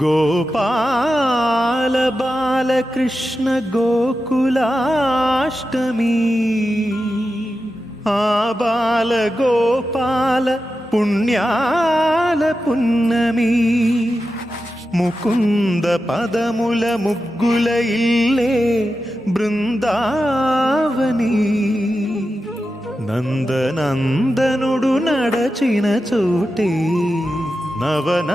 గోపాల బాలకృష్ణ గోకులాష్టమి ఆ బాల గోపాల పుణ్యాల పున్నమి ముకుంద పదముల ముగ్గుల ఇల్లే బృందావని నందనందనుడు నడచిన చోటే నవనందనవని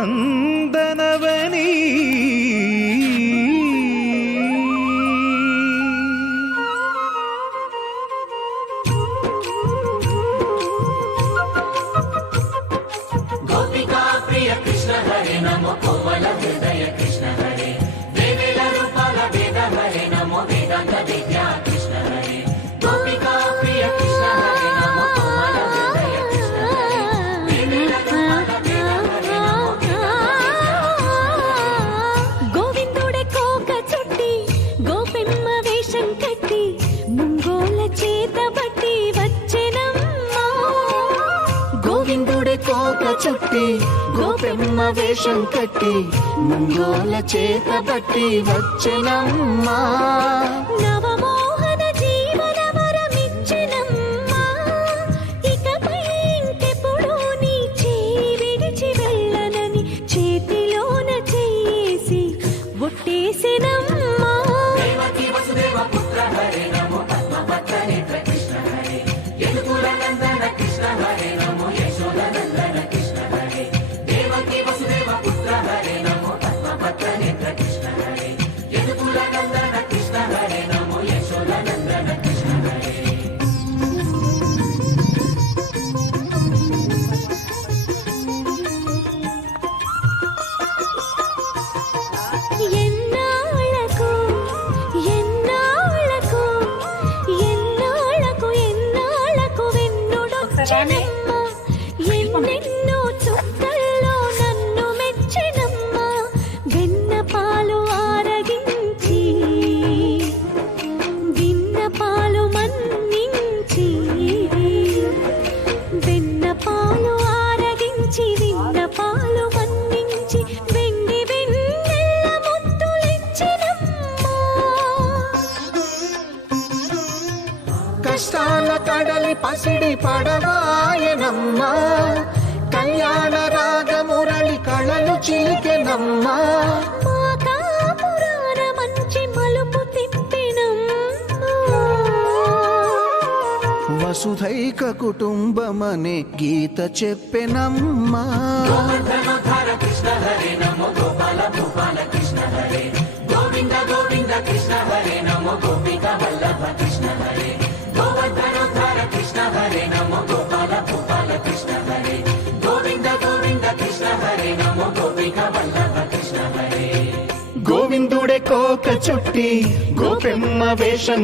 గోపికా ప్రియ కృష్ణ హరే నమో కోమల హృదయ కృష్ణ హరే దేవేల రూపాల వేద హరే నమో వేదాంత విద్యా కృష్ణ హరే గోపికా ప్రియ కృష్ణ హరే నమో కోమల హృదయ కృష్ణ హరే దేవేల రూపాల వేద హరే నమో గోవిందుడే కోక చుట్టి గోపెమ్మ వేషం కట్టి ముంగోల చేత బట్టి వచ్చెనమ్మా గోవిందుడే కోక చుట్టి గోపెమ్మ వేషం కట్టి ముంగోల చేత బట్టి వచ్చెనమ్మా నవమోహన జీవన వరమిచ్చెనమ్మా ఇకపై ఇంకెప్పుడు నీ చేయి విడిచి వెళ్ళనని చేతిలోన చేసి ఒట్టేసెనమ్మా దేవకీ వసుదేవ పుత్ర హరే నమో పద్మపత్ర నేత్ర కృష్ణ హరే యదుకుల నందన కృష్ణ హరే నమో యశోద నందన కృష్ణ హరే దేవకీ వసుదేవ పుత్ర హరే నమో పద్మపత్ర నేత్ర కృష్ణ హరే యదుకుల నందన కృష్ణ హరే నమో యశోద నందన కృష్ణ హరే ఎన్నాళ్ళకు ఎన్నాళ్ళకు ఎన్నాళ్ళకు ఎన్నాళ్ళకు వెన్నుడొచ్చెనమ్మా ఎన్నెన్నో చుక్కల్లో నన్ను మెచ్చెనమ్మా వెన్న పాలు ఆరగించి విన్న పాలు మన్నించి వెన్న పాలు ఆరగించి విన్న పాలు మన్నించి వెండి వెన్నెల్ల ముద్దులిచ్చెనమ్మా కష్టాల కడలి పసిడి పడవాయనమ్మా కళ్యాణ రాగమురళి కళలు చిలికెనమ్మా మా కాపురాన మంచి మలుపు తిప్పెనమ్మా వసుధైక కుటుంబమనే గీత చెప్పెనమ్మా గోవర్ధనోద్ధార కృష్ణ హరే నమో గోపాల భూపాల కృష్ణ హరే గోవింద గోవింద కృష్ణ హరే నమో గోపిక వల్లభ కృష్ణ హరే గోవర్ధనోద్ధార కృష్ణ హరే నమో గోపాల భూపాల కృష్ణ హరే గోవింద గోవింద కృష్ణ హరే నమో గోపిక వల్లభ కృష్ణ హరే గోవిందుడే కోక చుట్టి గోపెమ్మ వేషం